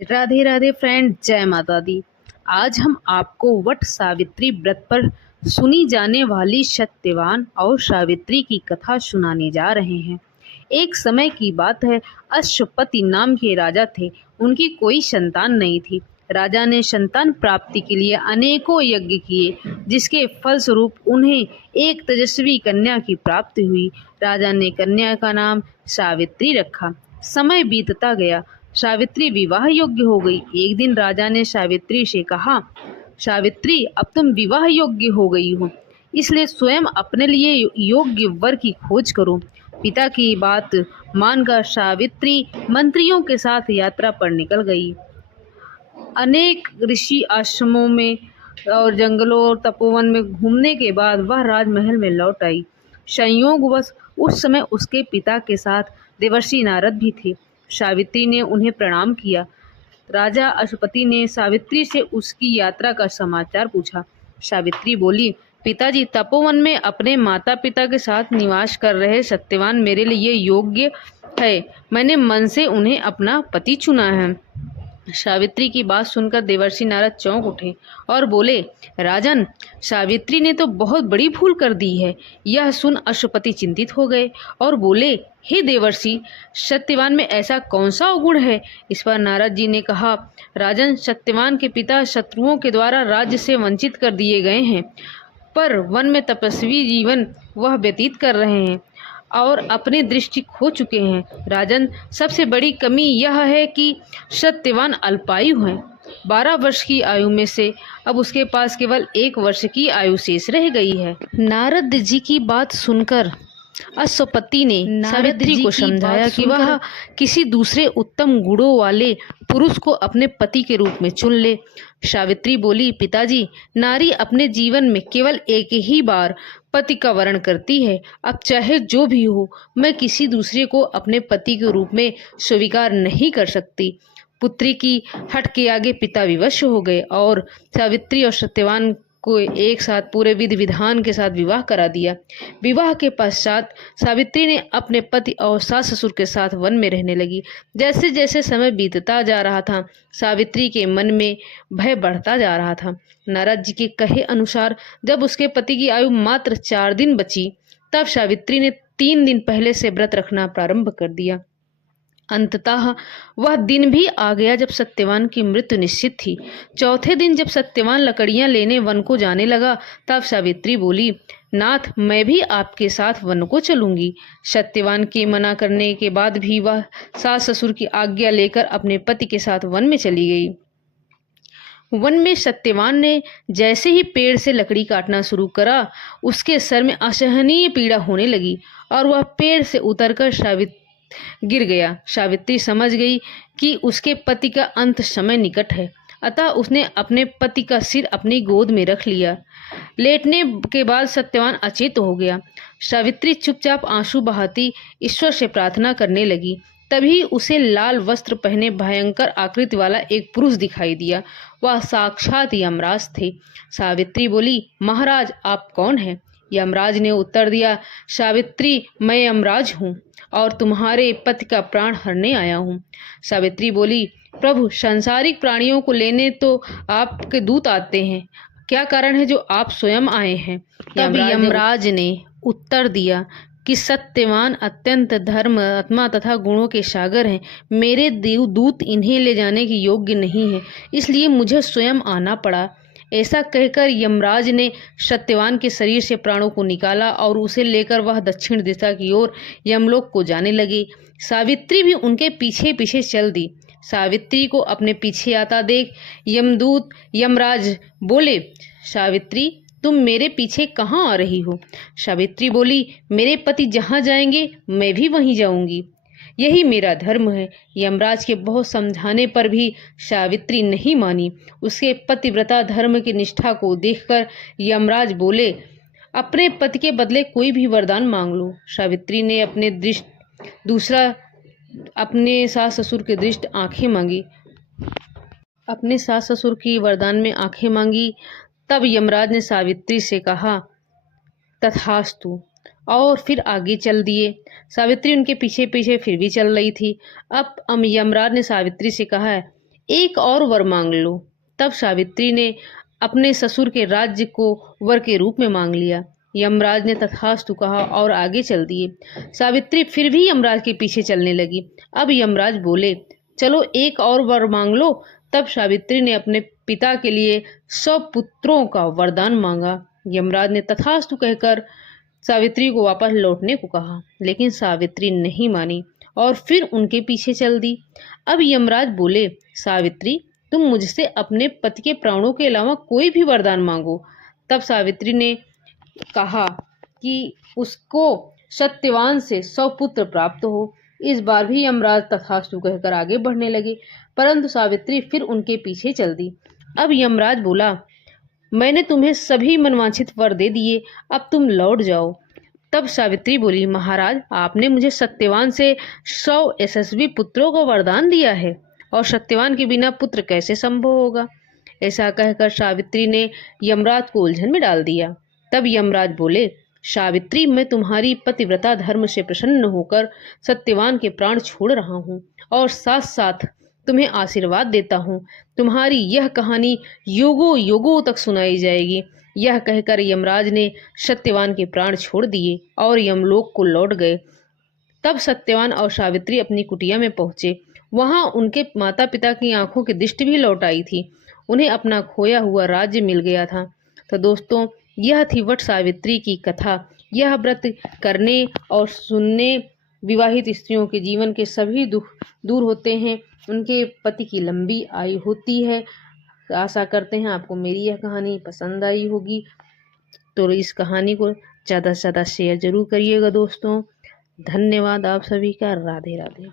Radhe Radhe friend, जय माता दी। आज हम आपको वट सावित्री व्रत पर सुनी जाने वाली सत्यवान और सावित्री की कथा सुनाने जा रहे हैं। एक समय की बात है। अश्वपति नाम के राजा थे। उनकी कोई संतान नहीं थी। राजा ने संतान प्राप्ति के लिए अनेकों यज्ञ किए, जिसके फलस्वरूप उन्हें एक तेजस्वी कन्या की प्राप्ति हुई। राजा ने कन्या का नाम सावित्री रखा। समय बीतता गया। सावित्री विवाह योग्य हो गई। एक दिन राजा ने सावित्री से कहा, सावित्री, अब तुम विवाह योग्य हो गई हो, इसलिए स्वयं अपने लिए योग्य वर की खोज करो। पिता की बात मानकर सावित्री मंत्रियों के साथ यात्रा पर निकल गई। अनेक ऋषि आश्रमों में और जंगलों और तपोवन में घूमने के बाद वह राजमहल में लौट आई। संयोगवश उस समय उसके पिता के साथ देवर्षि नारद भी थे। सावित्री ने उन्हें प्रणाम किया। राजा अश्वपति ने सावित्री से उसकी यात्रा का समाचार पूछा। सावित्री बोली, पिताजी, तपोवन में अपने माता पिता के साथ निवास कर रहे सत्यवान मेरे लिए योग्य है। मैंने मन से उन्हें अपना पति चुना है। सावित्री की बात सुनकर देवर्षि नारद चौंक उठे और बोले, राजन, सावित्री ने तो बहुत बड़ी भूल कर दी है। यह सुन अश्वपति चिंतित हो गए और बोले, हे देवर्षि, सत्यवान में ऐसा कौन सा अवगुण है? इस पर नारद जी ने कहा, राजन, सत्यवान के पिता शत्रुओं के द्वारा राज्य से वंचित कर दिए गए हैं, पर वन में तपस्वी जीवन वह व्यतीत कर रहे हैं और अपनी दृष्टि खो चुके हैं। राजन, सबसे बड़ी कमी यह है कि सत्यवान अल्पायु हैं। 12 वर्ष की आयु में से अब उसके पास केवल 1 वर्ष की आयु शेष रह गई है। नारद जी की बात सुनकर अश्वपति ने सावित्री को समझाया कि वह किसी दूसरे उत्तम गुणों वाले पुरुष को अपने पति के रूप में चुन ले। सावित्री बोली, पिताजी, नारी अपने जीवन में केवल एक ही बार पति का वरण करती है। अब चाहे जो भी हो, मैं किसी दूसरे को अपने पति के रूप में स्वीकार नहीं कर सकती। पुत्री की हट के आगे पिता विवश हो गए और सावित्री और सत्यवान को एक साथ पूरे विधि विधान के साथ विवाह करा दिया। विवाह के पश्चात सावित्री ने अपने पति और सास ससुर के साथ वन में रहने लगी। जैसे जैसे समय बीतता जा रहा था, सावित्री के मन में भय बढ़ता जा रहा था। नारद जी के कहे अनुसार जब उसके पति की आयु मात्र 4 दिन बची, तब सावित्री ने 3 दिन पहले से व्रत रखना प्रारंभ कर दिया। अंततः वह दिन भी आ गया जब सत्यवान की मृत्यु निश्चित थी। चौथे दिन जब सत्यवान लकड़ियां लेने वन को जाने लगा, तब सावित्री बोली, नाथ, मैं भी आपके साथ वन को चलूंगी। सत्यवान के मना करने के बाद भी वह सास ससुर की आज्ञा लेकर अपने पति के साथ वन में चली गई। वन में सत्यवान ने जैसे ही पेड़ से लकड़ी काटना शुरू करा, उसके सर में असहनीय पीड़ा होने लगी और वह पेड़ से उतरकर गिर गया। सावित्री समझ गई कि उसके पति का अंत समय निकट है, अतः उसने अपने पति का सिर अपनी गोद में रख लिया। लेटने के बाद सत्यवान अचेत हो गया। सावित्री चुपचाप आंसू बहाती ईश्वर से प्रार्थना करने लगी। तभी उसे लाल वस्त्र पहने भयंकर आकृति वाला एक पुरुष दिखाई दिया। वह साक्षात यमराज थे। सावित्री बोली, महाराज, आप कौन हैं? यमराज ने उत्तर दिया, सावित्री, मैं यमराज हूँ और तुम्हारे पति का प्राण हरने आया हूँ। सावित्री बोली, प्रभु, सांसारिक प्राणियों को लेने तो आपके दूत आते हैं, क्या कारण है जो आप स्वयं आए हैं? तब यमराज ने उत्तर दिया कि सत्यवान अत्यंत धर्म, आत्मा तथा गुणों के सागर हैं। मेरे दूत इन्हें ले जाने की योग्य नहीं है, इसलिए मुझे स्वयं आना पड़ा। ऐसा कहकर यमराज ने सत्यवान के शरीर से प्राणों को निकाला और उसे लेकर वह दक्षिण दिशा की ओर यमलोक को जाने लगे। सावित्री भी उनके पीछे पीछे चल दी। सावित्री को अपने पीछे आता देख यमदूत यमराज बोले, सावित्री, तुम मेरे पीछे कहाँ आ रही हो? सावित्री बोली, मेरे पति जहाँ जाएंगे मैं भी वहीं जाऊंगी, यही मेरा धर्म है। यमराज के बहुत समझाने पर भी सावित्री नहीं मानी। उसके पतिव्रता धर्म की निष्ठा को देखकर यमराज बोले, अपने पति के बदले कोई भी वरदान मांग लो। सावित्री ने अपने सास ससुर के दृष्ट आंखें मांगी। अपने सास ससुर की वरदान में आंखें मांगी। तब यमराज ने सावित्री से कहा, तथास्तु, और फिर आगे चल दिए। सावित्री उनके पीछे पीछे फिर भी चल रही थी। अब यमराज ने सावित्री से कहा, एक और वर मांग लो। तब सावित्री ने अपने ससुर के राज्य को वर के रूप में मांग लिया। यमराज ने तथास्तु कहा और आगे चल दिए। सावित्री फिर भी यमराज के पीछे चलने लगी। अब यमराज बोले, चलो एक और वर मांग लो। तब सावित्री ने अपने पिता के लिए 100 पुत्रों का वरदान मांगा। यमराज ने तथास्तु कहकर सावित्री को वापस लौटने को कहा, लेकिन सावित्री नहीं मानी और फिर उनके पीछे चल दी। अब यमराज बोले, सावित्री, तुम मुझसे अपने पति के प्राणों के अलावा कोई भी वरदान मांगो। तब सावित्री ने कहा कि उसको सत्यवान से 100 पुत्र प्राप्त हो। इस बार भी यमराज तथास्तु कहकर आगे बढ़ने लगे, परंतु सावित्री फिर उनके पीछे चल दी। अब यमराज बोला, मैंने तुम्हें सभी मनवांछित वर दे दिए, अब तुम लौट जाओ। तब सावित्री बोली, महाराज, आपने मुझे सत्यवान से 100 यशस्वी पुत्रों का वरदान दिया है और सत्यवान के बिना पुत्र कैसे संभव होगा। ऐसा कहकर सावित्री ने यमराज को उलझन में डाल दिया। तब यमराज बोले, सावित्री, मैं तुम्हारी पतिव्रता धर्म से प्रसन्न होकर सत्यवान के प्राण छोड़ रहा हूँ और साथ साथ तुम्हें आशीर्वाद देता हूँ। तुम्हारी यह कहानी युगों युगों तक सुनाई जाएगी। यह कहकर यमराज ने सत्यवान के प्राण छोड़ दिए और यमलोक को लौट गए। तब सत्यवान और सावित्री अपनी कुटिया में पहुंचे। वहां उनके माता पिता की आंखों की दृष्टि भी लौट आई थी। उन्हें अपना खोया हुआ राज्य मिल गया था। तो दोस्तों, यह थी वट सावित्री की कथा। यह व्रत करने और सुनने विवाहित स्त्रियों के जीवन के सभी दुख दूर होते हैं, उनके पति की लंबी आयु होती है। आशा करते हैं आपको मेरी यह कहानी पसंद आई होगी। तो इस कहानी को ज़्यादा से ज़्यादा शेयर जरूर करिएगा दोस्तों। धन्यवाद आप सभी का। राधे राधे।